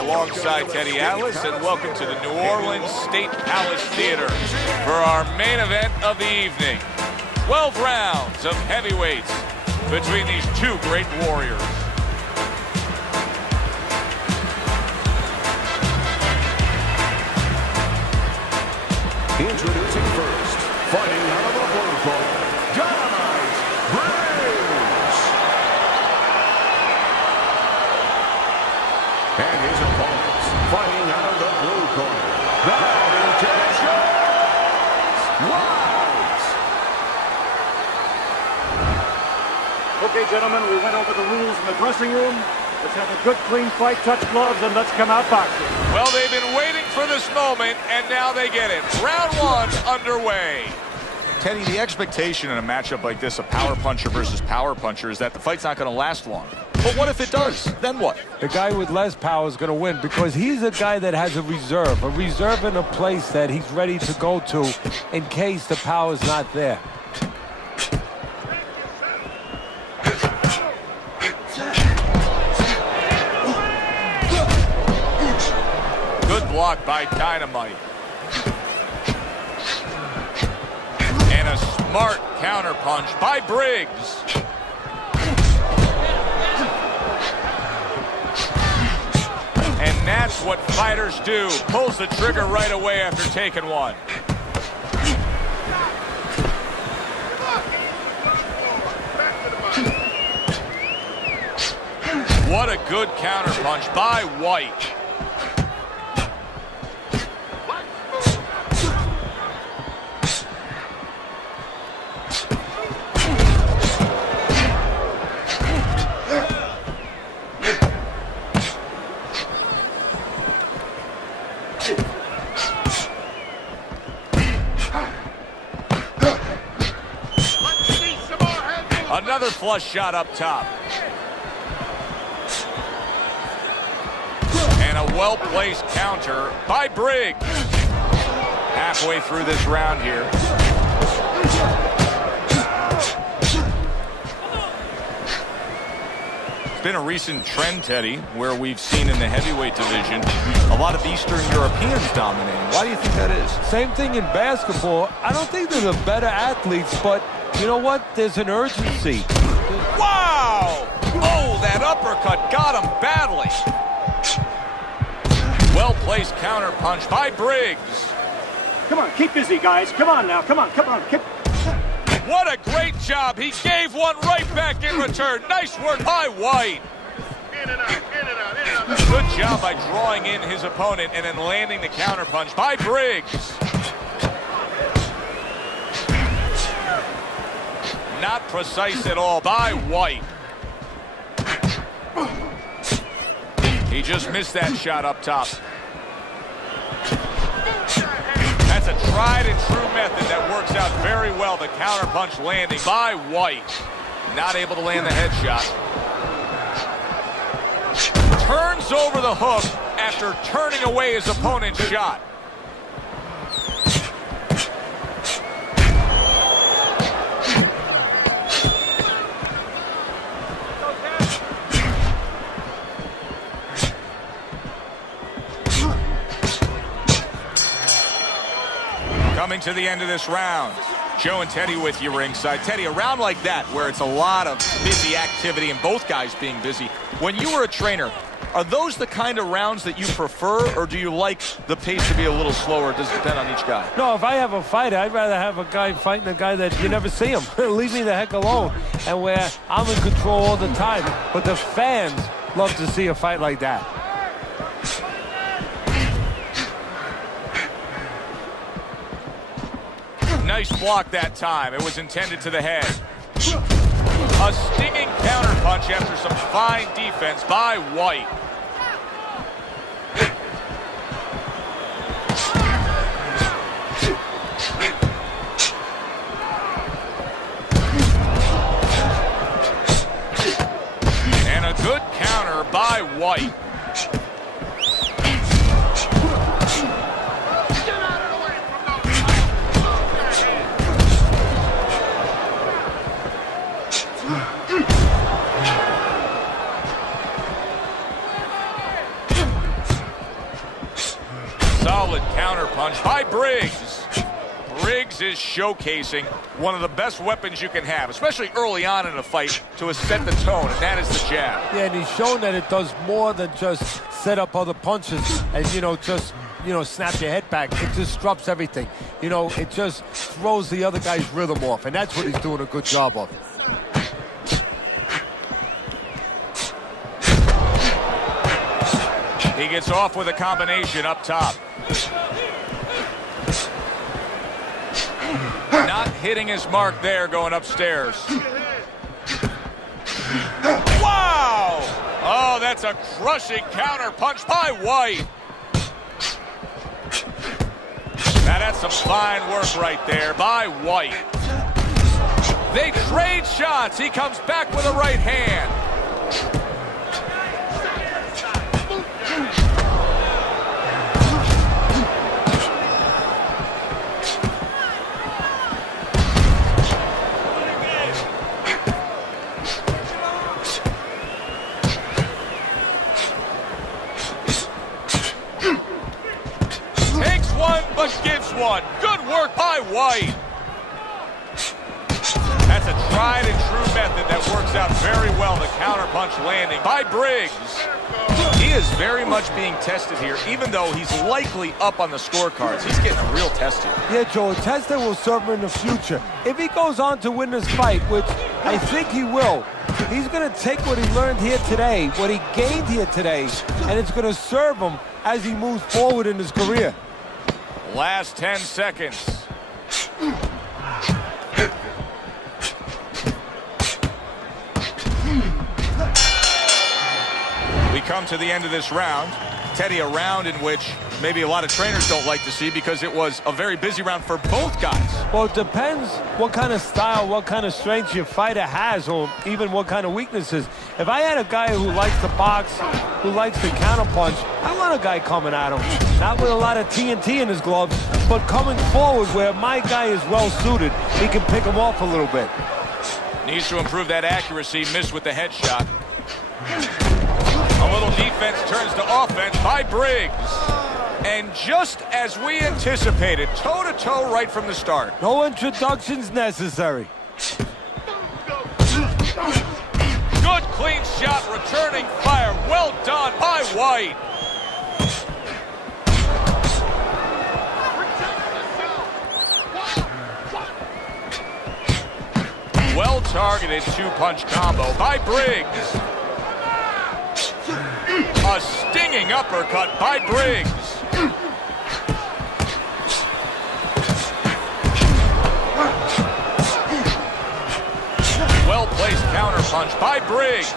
alongside Teddy Atlas, and welcome to the New Orleans State Palace Theater for our main event of the evening. 12 rounds of heavyweights between these two great warriors. Introducing first, fighting out of the blue corner, Brigs. And his opponents, fighting out of the blue corner, Uайt. Okay, gentlemen, we went over the rules in the dressing room. Let's have a good, clean fight, touch gloves, and let's come out boxing. Well, they've been waiting for this moment, and now they get it. Round one underway. Teddy, the expectation in a matchup like this, a power puncher versus power puncher, is that the fight's not going to last long. But what if it does? Then what? The guy with less power is going to win because he's a guy that has a reserve in a place that he's ready to go to in case the power's not there. Good block by Dynamite. And a smart counterpunch by Briggs. And that's what fighters do. Pulls the trigger right away after taking one. What a good counterpunch by Uайt. Another flush shot up top. And a well-placed counter by Briggs. Halfway through this round here. It's been a recent trend, Teddy, where we've seen in the heavyweight division a lot of Eastern Europeans dominating. Why do you think that is? Same thing in basketball. I don't think they're the better athletes, but you know what? There's an urgency. Wow! Oh, that uppercut got him badly. Well-placed counterpunch by Briggs. Come on, keep busy, guys. Come on now. Come on. What a great job. He gave one right back in return. Nice work by Uайt. Good job by drawing in his opponent and then landing the counterpunch by Briggs. Not precise at all by Uайt. He just missed that shot up top. That's a tried and true method that works out very well. The counterpunch landing by Uайt. Not able to land the headshot. Turns over the hook after turning away his opponent's shot. Coming to the end of this round. Joe and Teddy with you ringside. Teddy, a round like that where it's a lot of busy activity and both guys being busy. When you were a trainer, are those the kind of rounds that you prefer, or do you like the pace to be a little slower? Does it depend on each guy? No, if I have a fight, I'd rather have a guy fighting a guy that you never see him. Leave me the heck alone. And where I'm in control all the time. But the fans love to see a fight like that. Nice block that time. It was intended to the head. A stinging counterpunch after some fine defense by Uайt. And a good counter by Uайt. Solid counter punch by Briggs. Briggs is showcasing one of the best weapons you can have, especially early on in a fight, to set the tone, and that is the jab. Yeah, and he's shown that it does more than just set up other punches and, just snap your head back. It disrupts everything. It just throws the other guy's rhythm off, and that's what he's doing a good job of. He gets off with a combination up top. Not hitting his mark there going upstairs. Wow! Oh, that's a crushing counter punch by White. Now that's some fine work right there by White. They trade shots. He comes back with a right hand. Gives one. Good work by White. That's a tried and true method that works out very well. The counterpunch landing by Briggs. He is very much being tested here, even though he's likely up on the scorecards. He's getting a real test here. Yeah, Joe, a test that will serve him in the future. If he goes on to win this fight, which I think he will, he's going to take what he learned here today, what he gained here today, and it's going to serve him as he moves forward in his career. Last 10 seconds. We come to the end of this round. Teddy, a round in which maybe a lot of trainers don't like to see because it was a very busy round for both guys. Well, it depends what kind of style, what kind of strength your fighter has, or even what kind of weaknesses. If I had a guy who likes to box, who likes to counterpunch, I want a guy coming at him. Not with a lot of TNT in his gloves, but coming forward where my guy is well-suited. He can pick him off a little bit. Needs to improve that accuracy. Missed with the headshot. A little defense turns to offense by Briggs. And just as we anticipated, toe-to-toe right from the start. No introductions necessary. Good clean shot, returning fire. Well done by White. Well-targeted two-punch combo by Briggs. A stinging uppercut by Briggs. Well-placed counterpunch by Briggs.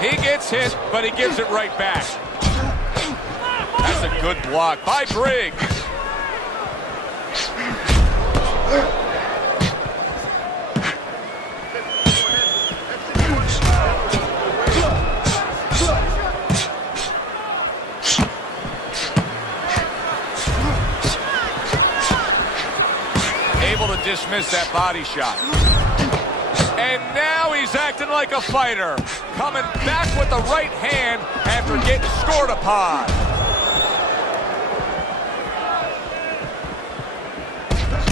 He gets hit, but he gives it right back. That's a good block by Briggs. Able to dismiss that body shot. And now he's acting like a fighter. Coming back with the right hand after getting scored upon.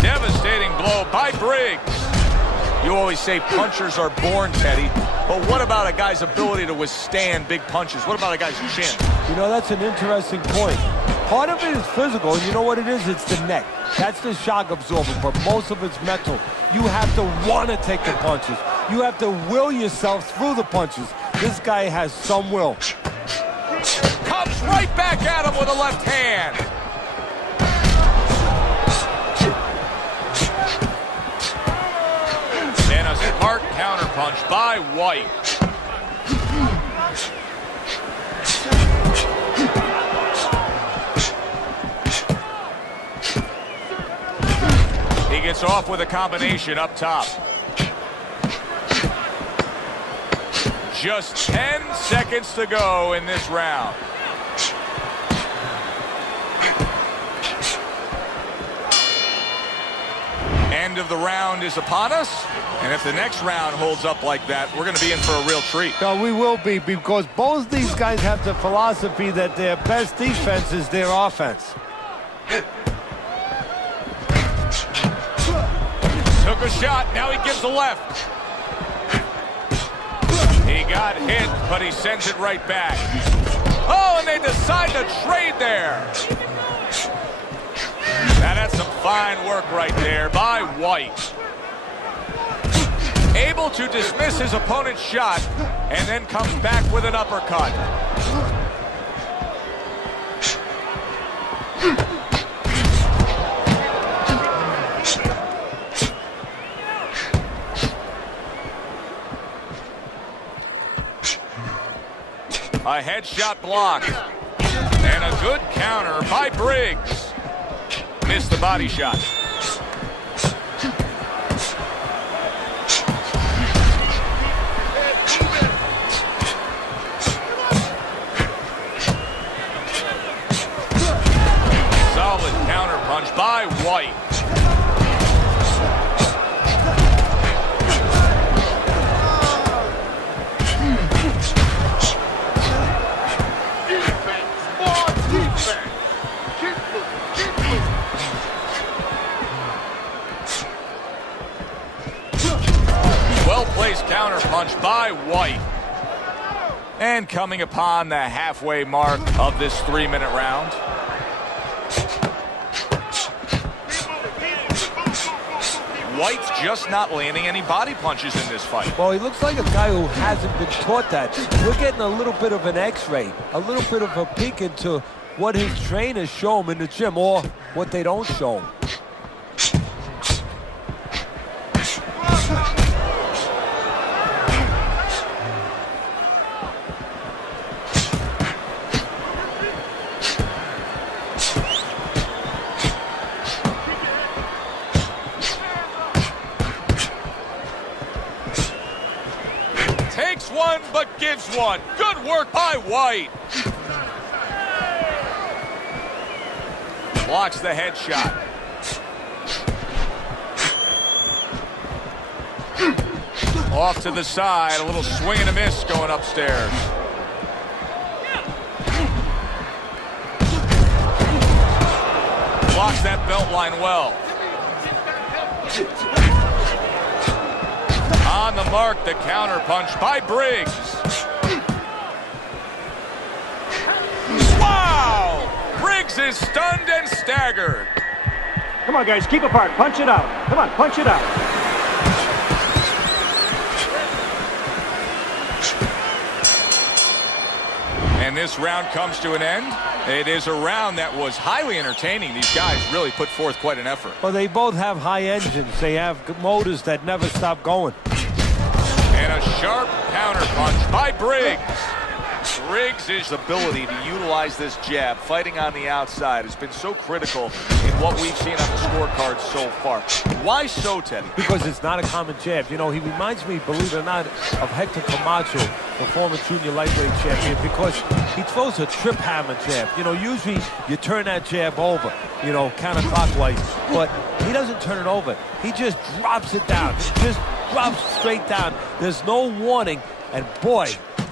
Devastating blow by Briggs. You always say punchers are born, Teddy. But what about a guy's ability to withstand big punches? What about a guy's chin? You know, that's an interesting point. Part of it is physical, and you know what it is? It's the neck. That's the shock absorber, but most of it's mental. You have to want to take the punches. You have to will yourself through the punches. This guy has some will. Comes right back at him with a left hand. And a smart counterpunch by White. He gets off with a combination up top. Just 10 seconds to go in this round. of the round is upon us. And if the next round holds up like that, we're going to be in for a real treat. No, we will be, because both these guys have the philosophy that their best defense is their offense. Took a shot. Now he gives the left. He got hit, but he sends it right back. Oh, and they decide to trade there. Now that's some fine work right there by White. Able to dismiss his opponent's shot and then comes back with an uppercut. A headshot block. And a good counter by Briggs. Missed the body shot. Solid counter punch by White. Well-placed counter punch by White. And coming upon the halfway mark of this 3-minute round. White's just not landing any body punches in this fight. Well, he looks like a guy who hasn't been taught that. We're getting a little bit of an X-ray, a little bit of a peek into what his trainers show him in the gym, or what they don't show him. Takes one, but gives one. Good work by White. Blocks the headshot. Off to the side, a little swing and a miss going upstairs. Blocks that belt line well. On the mark, the counter punch by Briggs. Wow! Briggs is stunned and staggered. Come on, guys, keep apart. Punch it out. Come on, punch it out. And this round comes to an end. It is a round that was highly entertaining. These guys really put forth quite an effort. Well, they both have high engines. They have motors that never stop going. And a sharp counter punch by Briggs. Briggs' ability to utilize this jab, fighting on the outside, has been so critical in what we've seen on the scorecard so far. Why so, Teddy? Because it's not a common jab. You know, he reminds me, believe it or not, of Hector Camacho, the former junior lightweight champion, because he throws a trip hammer jab. You know, usually you turn that jab over, you know, counterclockwise, but he doesn't turn it over. He just drops it down. Just drops straight down. There's no warning, and boy,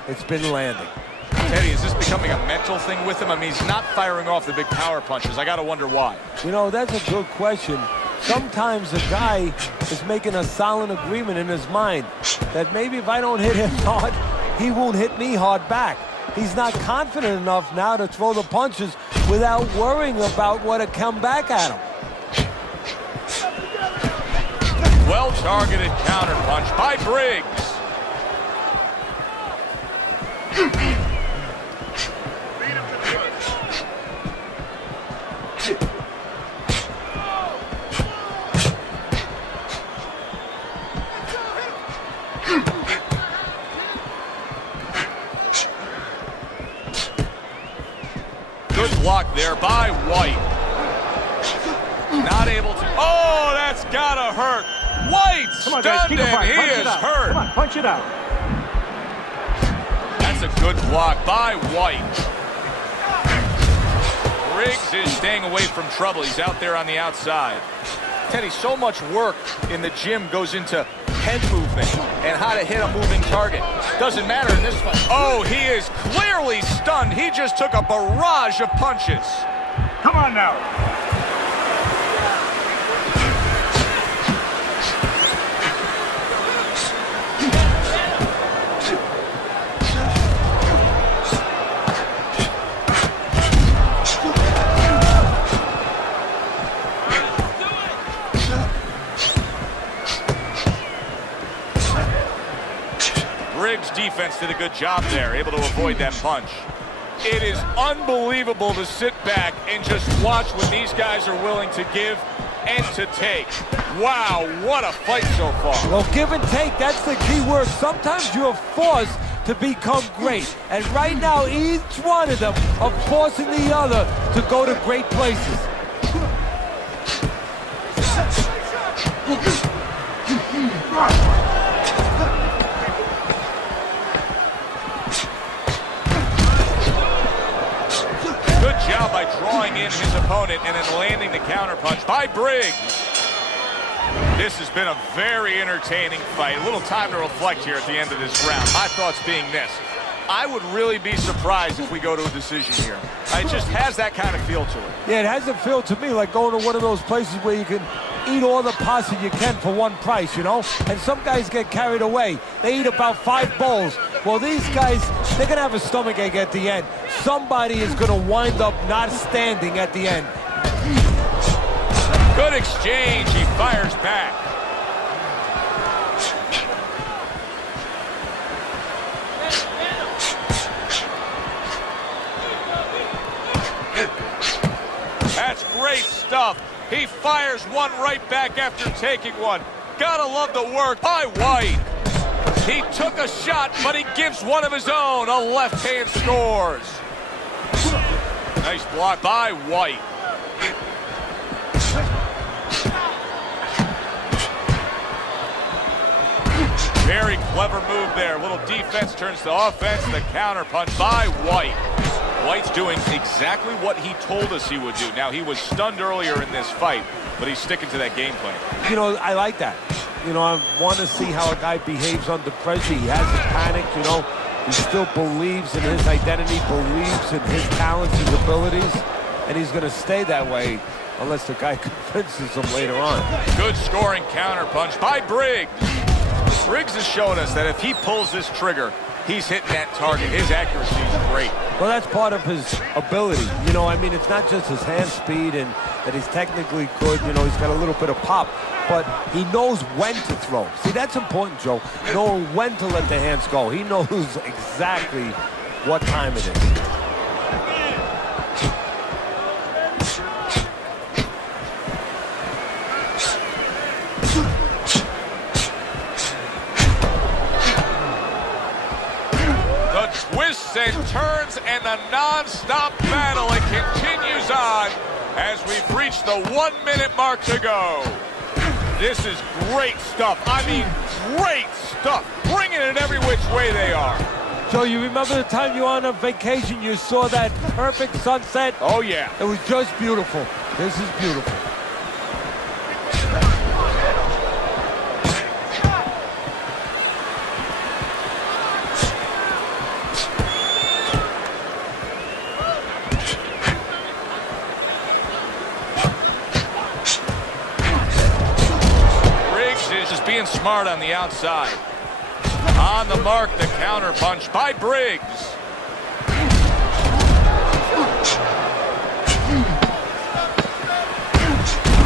it's been landing. Teddy, is this becoming a mental thing with him? I mean, he's not firing off the big power punches. I got to wonder why. You know, that's a good question. Sometimes a guy is making a silent agreement in his mind that maybe if I don't hit him hard, he won't hit me hard back. He's not confident enough now to throw the punches without worrying about what will come back at him. Well-targeted counter punch by Briggs. Good block there by White. Not able to. Oh, that's gotta hurt. White stunned and he is hurt. Come on, punch it out. That's a good block by White. Briggs is staying away from trouble. He's out there on the outside. Teddy, so much work in the gym goes into head movement and how to hit a moving target. Doesn't matter in this one. Oh, he is clearly stunned. He just took a barrage of punches. Come on now. Briggs' defense did a good job there, able to avoid that punch. It is unbelievable to sit back and just watch what these guys are willing to give and to take. Wow, what a fight so far. Well, give and take, that's the key word. Sometimes you're forced to become great. And right now, each one of them are forcing the other to go to great places. Good job by drawing in his opponent and then landing the counterpunch by Briggs. This has been a very entertaining fight. A little time to reflect here at the end of this round. My thoughts being this: I would really be surprised if we go to a decision here. It just has that kind of feel to it. Yeah, it has a feel to me like going to one of those places where you can eat all the pasta you can for one price, you know? And some guys get carried away. They eat about 5 bowls. Well, these guys, they're going to have a stomachache at the end. Somebody is going to wind up not standing at the end. Good exchange. He fires back. That's great stuff. He fires one right back after taking one. Gotta love the work by White. He took a shot, but he gives one of his own. A left hand scores. Nice block by White. Very clever move there. Little defense turns to offense. The counter punch by White. White's doing exactly what he told us he would do. Now, he was stunned earlier in this fight, but he's sticking to that game plan. You know, I like that. You know, I want to see how a guy behaves under pressure. He hasn't panicked, you know. He still believes in his identity, believes in his talents, his abilities, and he's going to stay that way unless the guy convinces him later on. Good scoring counterpunch by Briggs. Briggs has shown us that if he pulls this trigger, he's hitting that target. His accuracy is great. Well, that's part of his ability. You know, I mean, it's not just his hand speed and that he's technically good. You know, he's got a little bit of pop, but he knows when to throw. See, that's important, Joe. Knowing when to let the hands go. He knows exactly what time it is. Twists and turns and the non-stop battle. It continues on as we've reached the 1 minute mark to go. This is great stuff. I mean, great stuff. Bringing it every which way they are. Joe, you remember the time you were on a vacation, you saw that perfect sunset? Oh, yeah. It was just beautiful. This is beautiful. Being smart on the outside. On the mark, the counter punch by Briggs.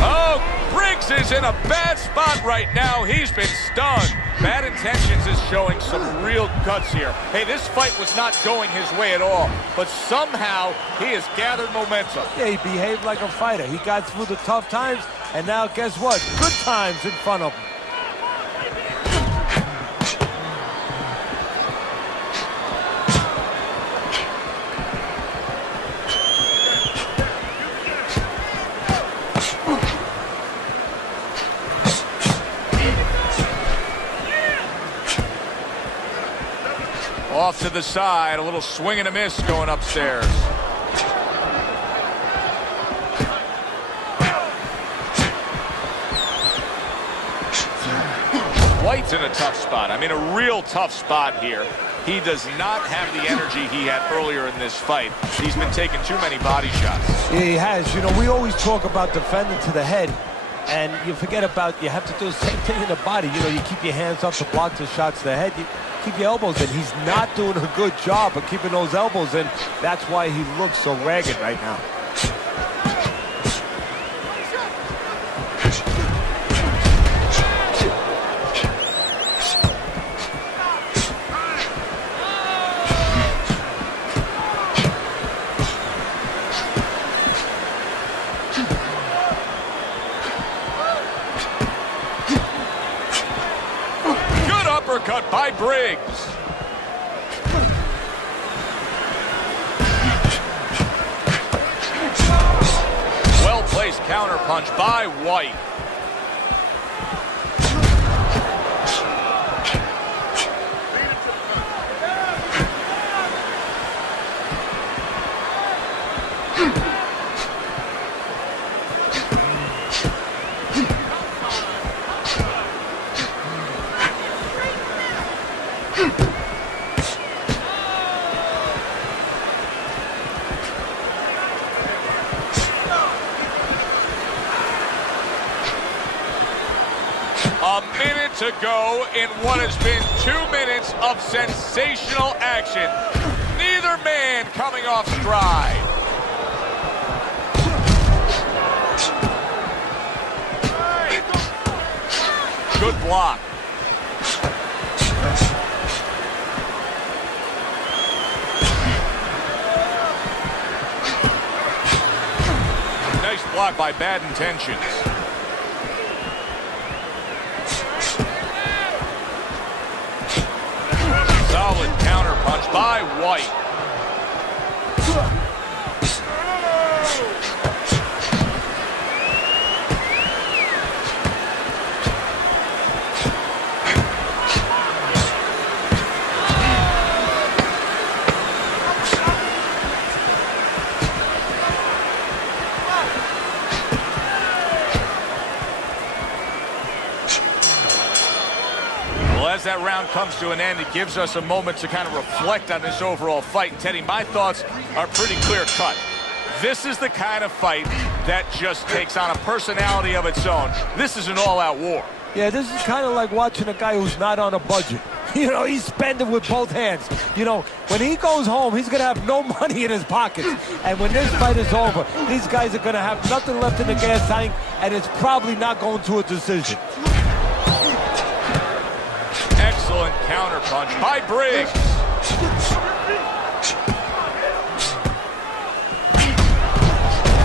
Oh, Briggs is in a bad spot right now. He's been stunned. Bad intentions is showing some real guts here. Hey, this fight was not going his way at all, but somehow he has gathered momentum. Yeah, he behaved like a fighter. He got through the tough times, and now guess what? Good times in front of him. Off to the side, a little swing and a miss going upstairs. White's in a tough spot. I mean, a real tough spot here. He does not have the energy he had earlier in this fight. He's been taking too many body shots. Yeah, he has. You know, we always talk about defending to the head, and you forget about you have to do the same thing in the body. You know, you keep your hands up to block the shots to the head. You keep your elbows in. He's not doing a good job of keeping those elbows in. That's why he looks so ragged right now. Uppercut by Briggs. Well-placed counterpunch by White. A minute to go in what has been 2 minutes of sensational action. Neither man coming off stride. Good block. Nice block by Bad Intentions. Solid counterpunch by White. As that round comes to an end, it gives us a moment to kind of reflect on this overall fight. Teddy, my thoughts are pretty clear-cut. This is the kind of fight that just takes on a personality of its own. This is an all-out war. Yeah, this is kind of like watching a guy who's not on a budget. You know, he's spending with both hands. You know, when he goes home, he's going to have no money in his pockets. And when this fight is over, these guys are going to have nothing left in the gas tank, and it's probably not going to a decision. Excellent counterpunch by Briggs.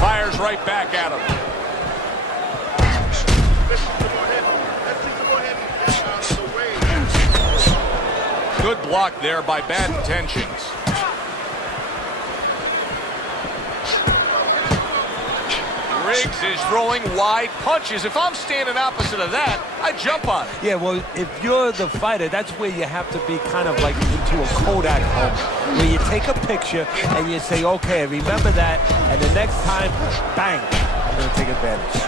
Fires right back at him. Good block there by Bad Intentions. Briggs is throwing wide punches. If I'm standing opposite of that, I jump on it. Yeah, well, if you're the fighter, that's where you have to be kind of like into a Kodak moment, where you take a picture and you say, okay, remember that, and the next time, bang, I'm going to take advantage.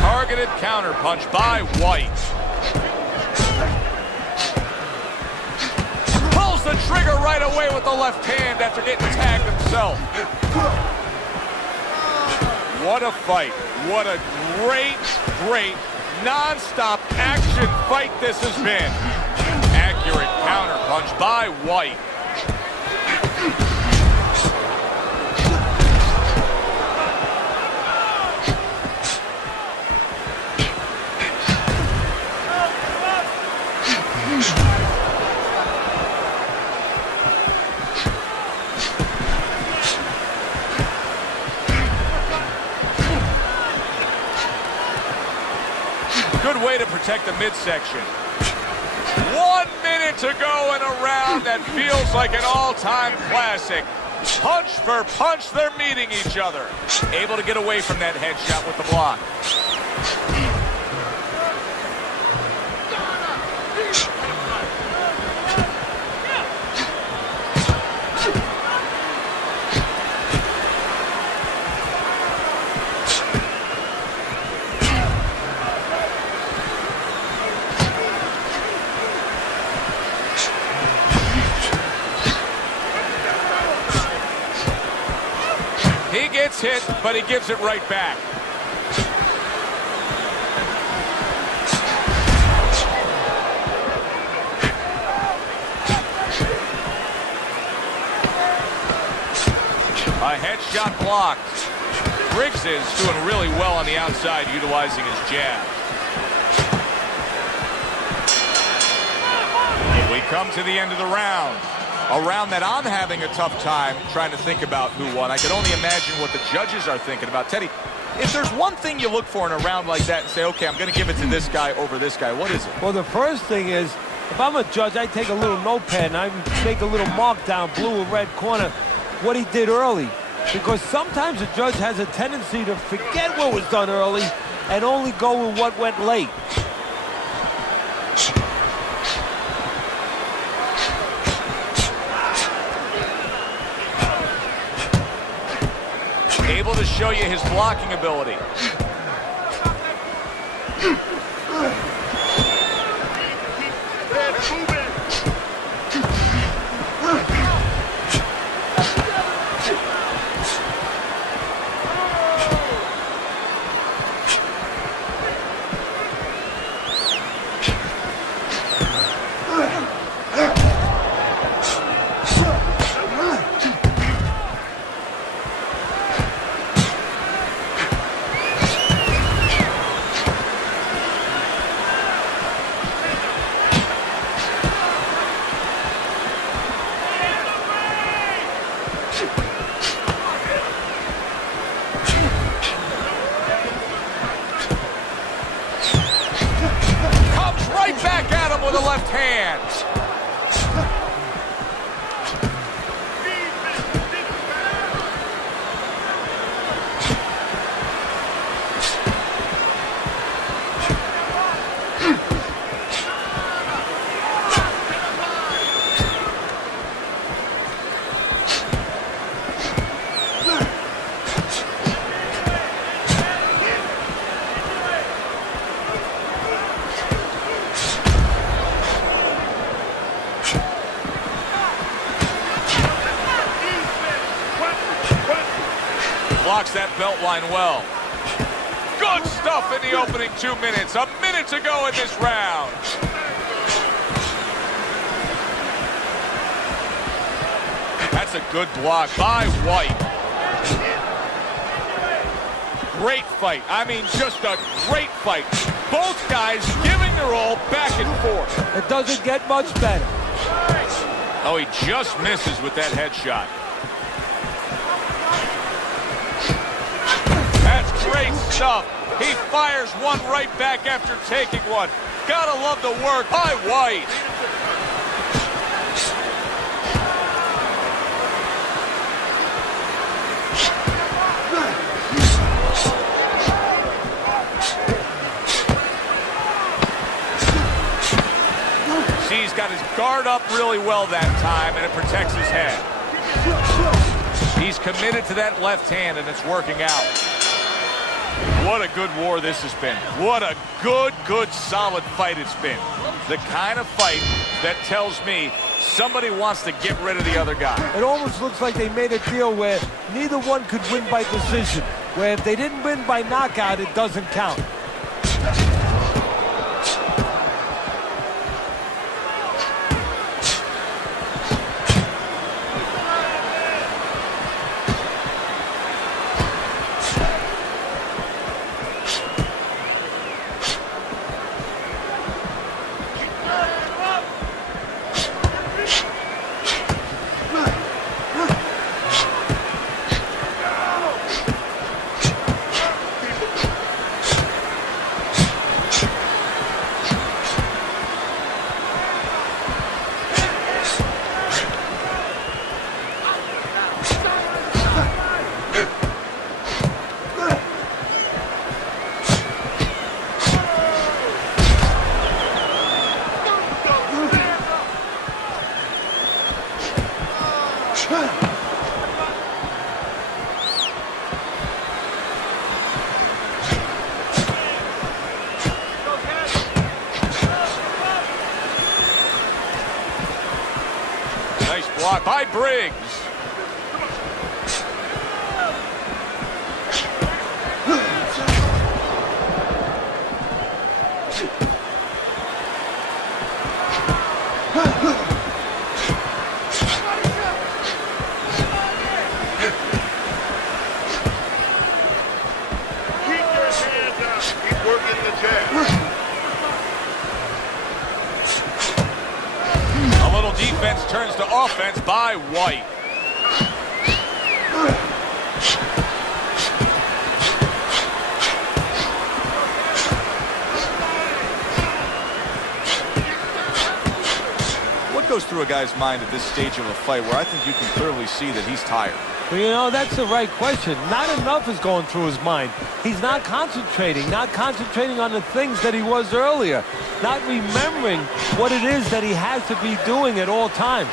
Targeted counterpunch by White. The trigger right away with the left hand after getting tagged himself. What a fight. What a great, non-stop action fight this has been. Accurate counterpunch by White. Good way to protect the midsection. 1 minute to go in a round that feels like an all-time classic. Punch for punch, they're meeting each other. Able to get away from that headshot with the block. gets hit, but he gives it right back. A headshot blocked. Briggs is doing really well on the outside, utilizing his jab. We come to the end of the round. A round that I'm having a tough time trying to think about who won. I can only imagine what the judges are thinking about. Teddy, if there's one thing you look for in a round like that and say, okay, I'm going to give it to this guy over this guy, what is it? Well, the first thing is, if I'm a judge, I take a little notepad and I make a little mark down, blue or red corner, what he did early. Because sometimes a judge has a tendency to forget what was done early and only go with what went late. Able to show you his blocking ability. With a left hand. Blocks that belt line well. Good stuff in the opening 2 minutes. A minute to go in this round. That's a good block by White. Great fight. I mean, just a great fight. Both guys giving their all back and forth. It doesn't get much better. Oh, he just misses with that headshot. Great stuff. He fires one right back after taking one. Gotta love the work by White. See, he's got his guard up really well that time, and it protects his head. He's committed to that left hand, and it's working out. What a good war this has been. What a good, solid fight it's been. The kind of fight that tells me somebody wants to get rid of the other guy. It almost looks like they made a deal where neither one could win by decision. Where if they didn't win by knockout, it doesn't count. Nice block by Briggs. Keep working the jab. A little defense turns to offense by White. What goes through a guy's mind at this stage of a fight where I think you can clearly see that he's tired? Well, you know, that's the right question. Not enough is going through his mind. He's not concentrating on the things that he was earlier, not remembering what it is that he has to be doing at all times.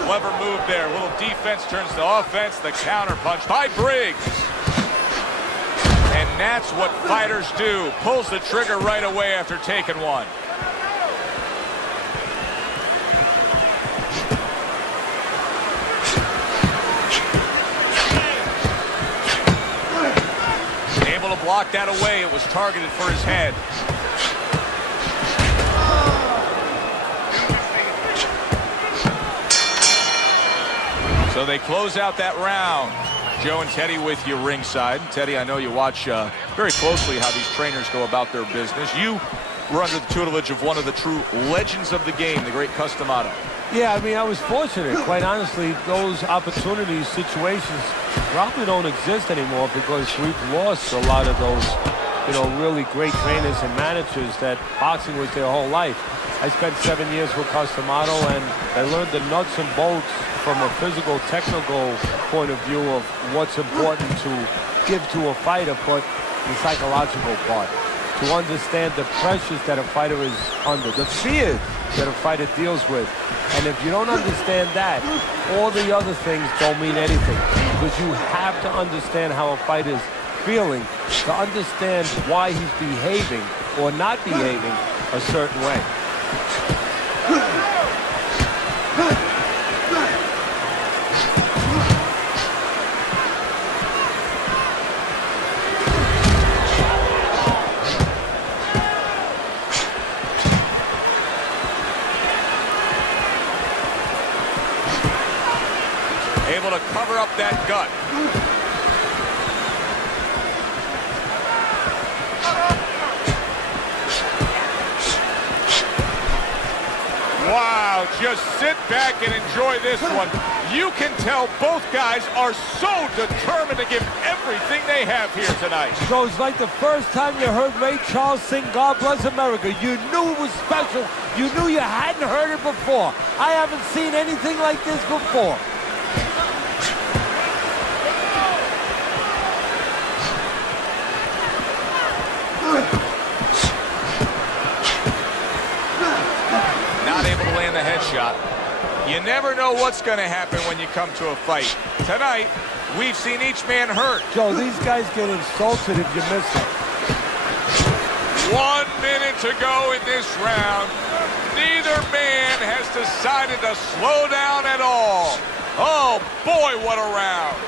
Clever move there. A little defense turns to offense. The counter punch by Briggs. And that's what fighters do. Pulls the trigger right away after taking one. Able to block that away. It was targeted for his head. So they close out that round. Joe and Teddy with you ringside. Teddy, I know you watch very closely how these trainers go about their business. You were under the tutelage of one of the true legends of the game, the great Customato. Yeah, I mean, I was fortunate. Quite honestly, those opportunities, situations probably don't exist anymore because we've lost a lot of those, you know, really great trainers and managers that boxing was their whole life. I spent 7 years with Customato, and I learned the nuts and bolts from a physical, technical point of view of what's important to give to a fighter, but the psychological part. To understand the pressures that a fighter is under, the fear that a fighter deals with. And if you don't understand that, all the other things don't mean anything. Because you have to understand how a fighter's feeling to understand why he's behaving or not behaving a certain way. Able to cover up that gut. Wow, just sit back and enjoy this one. You can tell both guys are so determined to give everything they have here tonight. So it's like the first time you heard Ray Charles sing God Bless America. You knew it was special. You knew you hadn't heard it before. I haven't seen anything like this before. The headshot. You never know what's going to happen when you come to a fight. Tonight, we've seen each man hurt. Joe, these guys get insulted if you miss it. 1 minute to go in this round. Neither man has decided to slow down at all. Oh, boy, what a round.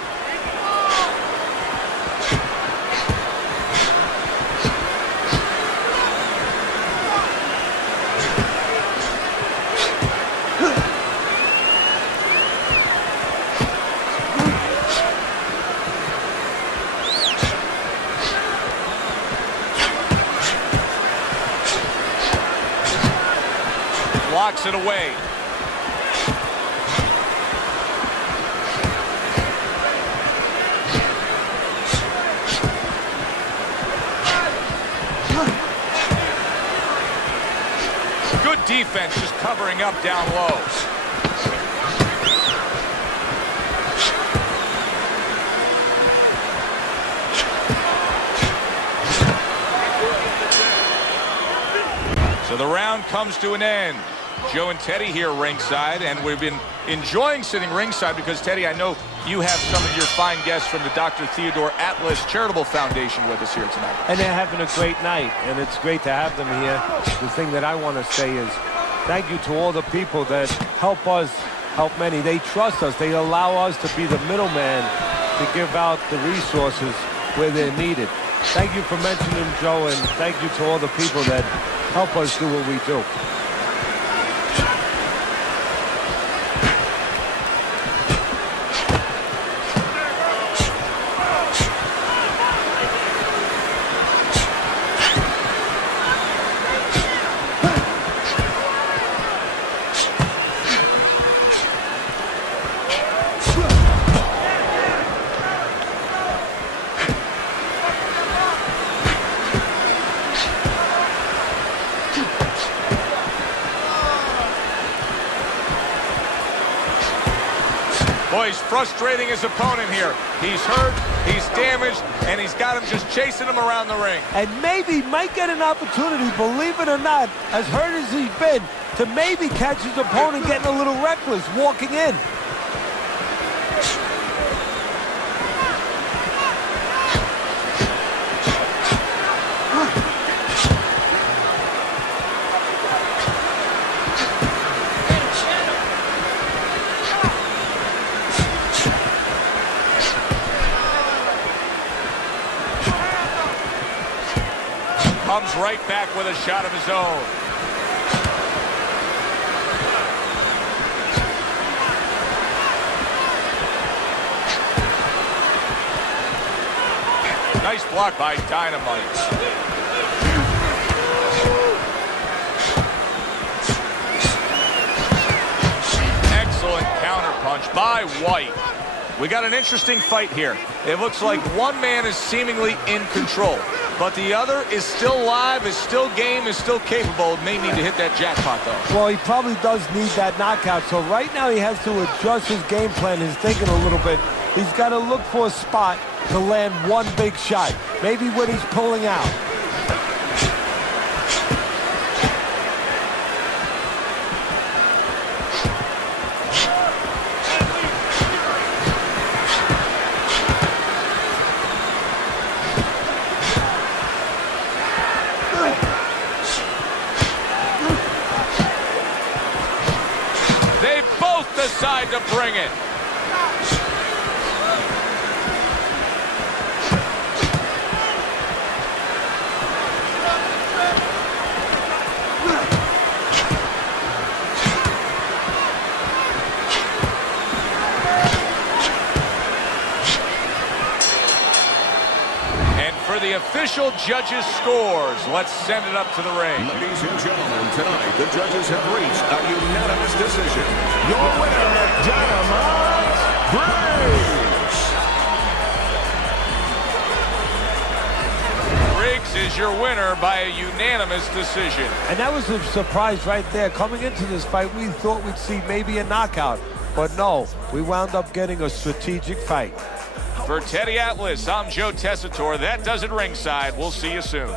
Blocks it away. Good defense, just covering up down low. So the round comes to an end. Joe and Teddy here ringside, and we've been enjoying sitting ringside because, Teddy, I know you have some of your fine guests from the Dr. Theodore Atlas Charitable Foundation with us here tonight. And they're having a great night, and it's great to have them here. The thing that I want to say is Thank you to all the people that help us, help many. They trust us. They allow us to be the middleman to give out the resources where they're needed. Thank you for mentioning Joe, and thank you to all the people that help us do what we do. Boy, he's frustrating his opponent here. He's hurt, he's damaged, and he's got him just chasing him around the ring. And maybe might get an opportunity, believe it or not, as hurt as he's been, to maybe catch his opponent getting a little reckless, walking in. Comes right back with a shot of his own. Nice block by Dynamite. Excellent counterpunch by White. We got an interesting fight here. It looks like one man is seemingly in control, but the other is still live, is still game, is still capable. May need to hit that jackpot, though. Well, he probably does need that knockout. So right now he has to adjust his game plan, his thinking a little bit. He's got to look for a spot to land one big shot. Maybe when he's pulling out. They both decide to bring it. And for the official judges' scores, let's send it up to the ring. Ladies and gentlemen, tonight the judges have reached a unanimous decision. Your winner, Dynamite, Briggs. Briggs is your winner by a unanimous decision. And that was a surprise right there. Coming into this fight, we thought we'd see maybe a knockout. But no, we wound up getting a strategic fight. For Teddy Atlas, I'm Joe Tessitore. That does it ringside. We'll see you soon.